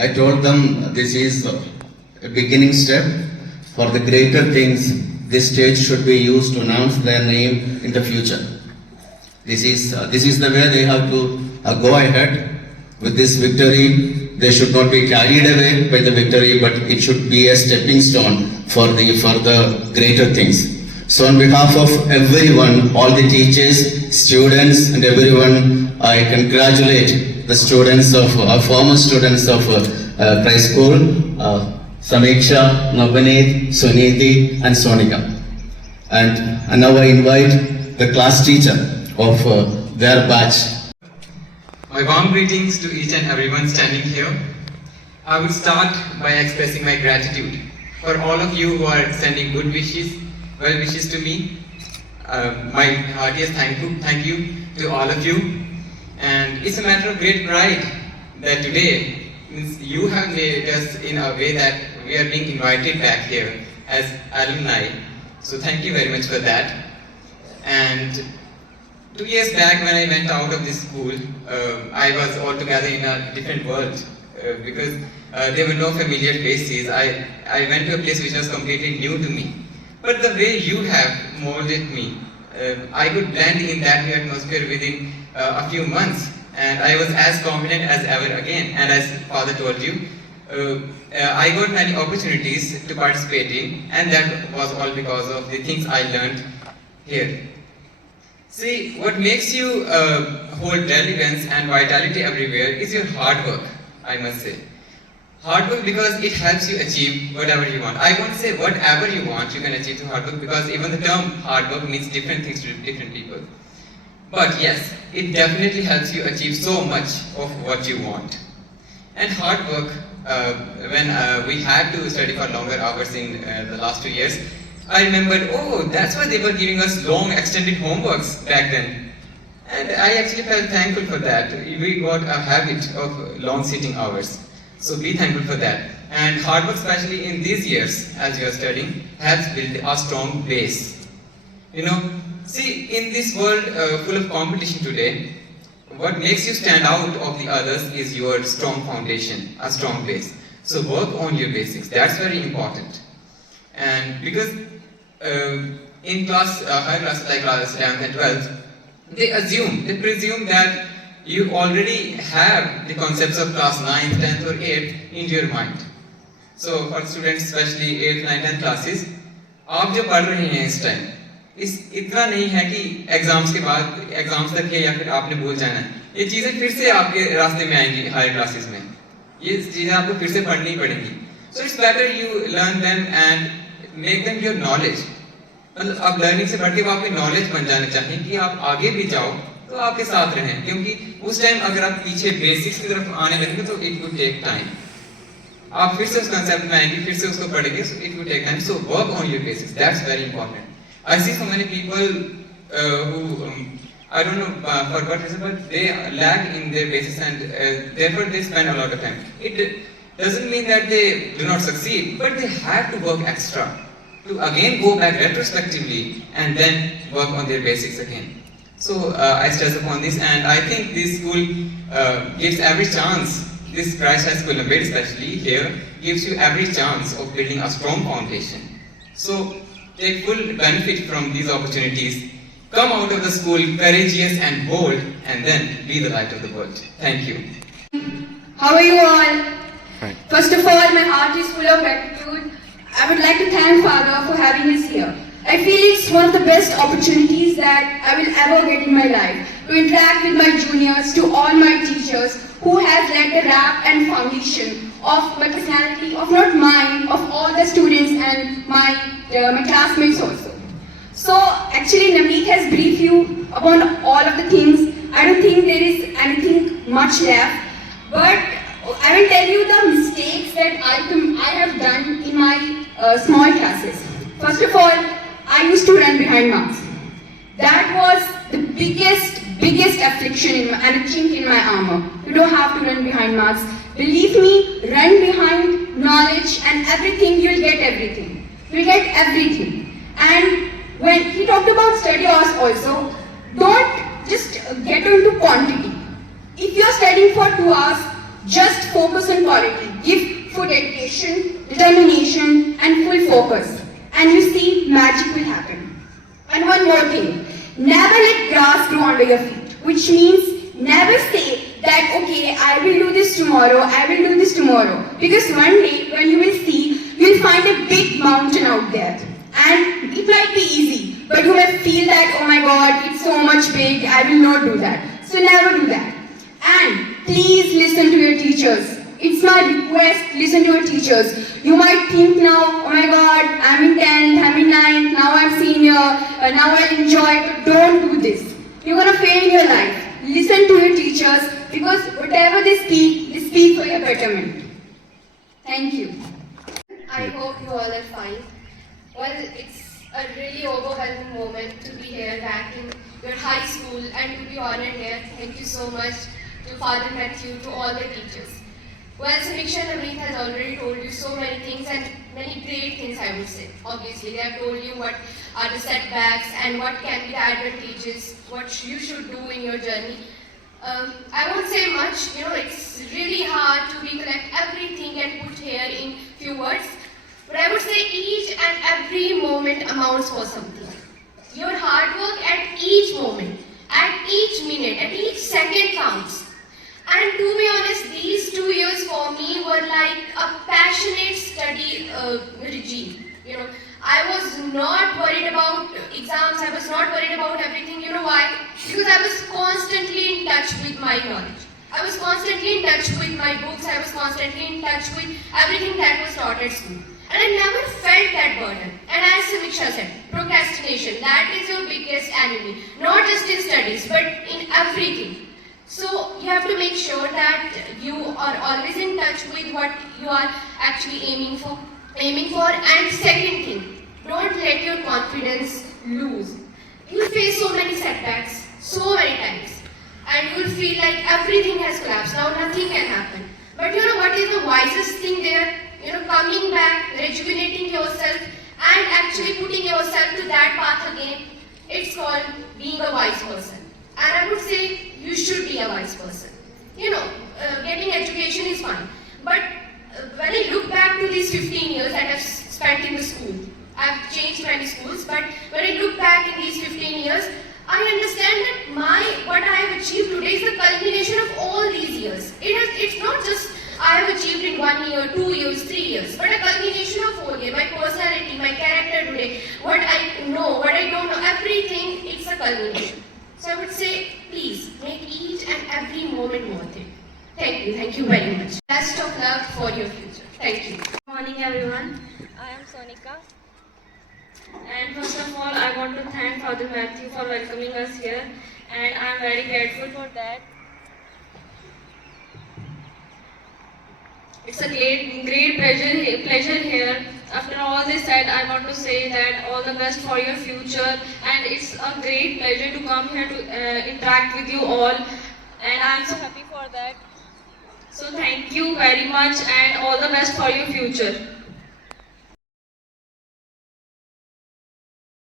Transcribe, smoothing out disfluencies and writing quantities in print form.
I told them this is a beginning step for the greater things. This stage should be used to announce their name in the future. This is the way they have to go ahead with this victory. They should not be carried away by the victory, but it should be a stepping stone for the greater things. So on behalf of everyone, all the teachers, students and everyone, I congratulate the students of, former students of Christ School, Samiksha, Navaneet, Suniti and Sonika. And now I invite the class teacher of their batch. My warm greetings to each and everyone standing here. I would start by expressing my gratitude for all of you who are sending good wishes, well wishes to me. My heartiest thank you to all of you. And it's a matter of great pride that today you have made us in a way that we are being invited back here as alumni. So thank you very much for that. And 2 years back when I went out of this school, I was altogether in a different world because there were no familiar faces. I went to a place which was completely new to me. But the way you have molded me, I could blend in that new atmosphere within a few months, and I was as confident as ever again. And as Father told you, I got many opportunities to participate in, and that was all because of the things I learned here. See, what makes you hold relevance and vitality everywhere is your hard work, I must say. Hard work because it helps you achieve whatever you want. I won't say whatever you want you can achieve through hard work, because even the term hard work means different things to different people. But yes, it definitely helps you achieve so much of what you want. And hard work, when we had to study for longer hours in the last 2 years, I remembered, oh, that's why they were giving us long extended homeworks back then. And I actually felt thankful for that. We got a habit of long sitting hours. So be thankful for that. And hard work, especially in these years as you are studying, helps build a strong base. You know, see, in this world full of competition today, what makes you stand out of the others is your strong foundation, a strong base. So work on your basics. That's very important. And because in class, higher classes like class 11th and 12th, they presume that you already have the concepts of class 9th, 10th or 8th in your mind. So for students, especially 8th, 9th, 10th classes, आप जो पढ़ रहे हैं इस time, इतना नहीं है कि एग्जाम्स के बाद एग्जाम्स तक है या फिर आपने भूल जाना है. ये चीजें फिर से आपके रास्ते में आएंगी हायर क्लासेस में. ये चीजें आपको फिर से पढ़नी पड़ेंगी. So it's better you learn them and make them your knowledge. मतलब आप लर्निंग से बढ़ के वो आपकी नॉलेज बन जाने चाहिए कि आप आगे भी जाओ तो आपके साथ रहें, क्योंकि उस टाइम अगर आप पीछे बेसिक्स की तरफ आने लगेंगे तो इट विल टेक टाइम. आप फिर से उस कंसेप्ट में आएंगे, फिर से उसको पढ़ेंगे, so it will take time. So work on your basics. That's very important. I see so many people who I don't know for what reason, but they lag in their basics and therefore they spend a lot of time. It doesn't mean that they do not succeed, but they have to work extra to again go back retrospectively and then work on their basics again. So I stress upon this, and I think this school gives every chance. This Christ High School, Namped especially here, gives you every chance of building a strong foundation. So take full benefit from these opportunities. Come out of the school courageous and bold, and then be the light of the world. Thank you. How are you all? Fine. First of all, my heart is full of gratitude. I would like to thank Father for having us here. I feel it's one of the best opportunities that I will ever get in my life, to interact with my juniors, to all my teachers who have led the wrap and foundation of my personality, of not mine, of all the students and my classmates also. So actually Navneet has briefed you upon all of the things. I don't think there is anything much left, but I will tell you the mistakes that I have done in my small classes. First of all, I used to run behind marks. That was the biggest affliction and a chink in my armor. You don't have to run behind marks. Believe me, run behind knowledge and everything, you'll get everything. You'll get everything. And when he talked about study hours also, don't just get into quantity. If you're studying for 2 hours, Just focus on quality. Give full dedication, determination, and full focus. And you see, magic will happen. And one more thing. Never let grass grow under your feet. Which means never say that, okay, I will do this tomorrow, I will do this tomorrow. Because one day, when you will see, you will find a big mountain out there. And it might be easy, but you may feel that, oh my God, it's so much big, I will not do that. So never do that. And please listen to your teachers. It's my request, listen to your teachers. You might think now, oh my God, I'm in 10th, I'm in 9th, now I'm senior, now I'll enjoy, but don't do this. You're gonna fail in your life. Listen to your teachers because whatever they speak for your betterment. Thank you. I hope you all are fine. Well, it's a really overwhelming moment to be here back in your high school and to be honored here. Thank you so much to Father Matthew, to all the teachers. Well, Samiksha and Amit has already told you so many things and many great things, I would say. Obviously, they have told you what are the setbacks and what can be the advantages, what you should do in your journey. I won't say much, it's really hard to recollect everything and put here in few words. But I would say each and every moment amounts for something. Your hard work at each moment, at each minute, at each second counts. And to be honest, these 2 years for me were like a passionate study regime. I was not worried about exams, I was not worried about everything. You know why? Because I was constantly in touch with my knowledge. I was constantly in touch with my books, I was constantly in touch with everything that was taught at school. And I never felt that burden. And as Samiksha said, procrastination, that is your biggest enemy. Not just in studies, but in everything. So you have to make sure that you are always in touch with what you are actually aiming for. And second thing, don't let your confidence lose. You will face so many setbacks, so many times. And you will feel like everything has collapsed. Now nothing can happen. But you know what is the wisest thing there? Coming back, rejuvenating yourself and actually putting yourself to that path again. It's called being a wise person. And I would say you should be a wise person. Getting education is fine. But when I look back to these 15 years that I've spent in the school, I've changed many schools, but when I look back in these 15 years, I understand that what I have achieved today is the culmination of all these years. It's not just I have achieved in 1 year, 2 years, 3 years, but a culmination of 4 years. My personality, my character today, what I know, what I don't know, everything, it's a culmination. So I would say, please, make each and every moment worth it. Thank you very much. Best of luck for your future. Thank you. Good morning everyone. I am Sonika. And first of all, I want to thank Father Matthew for welcoming us here, and I am very grateful for that. It's a great pleasure here. After all this said, I want to say that all the best for your future, and it's a great pleasure to come here to interact with you all, and I'm so happy for that. So thank you very much and all the best for your future.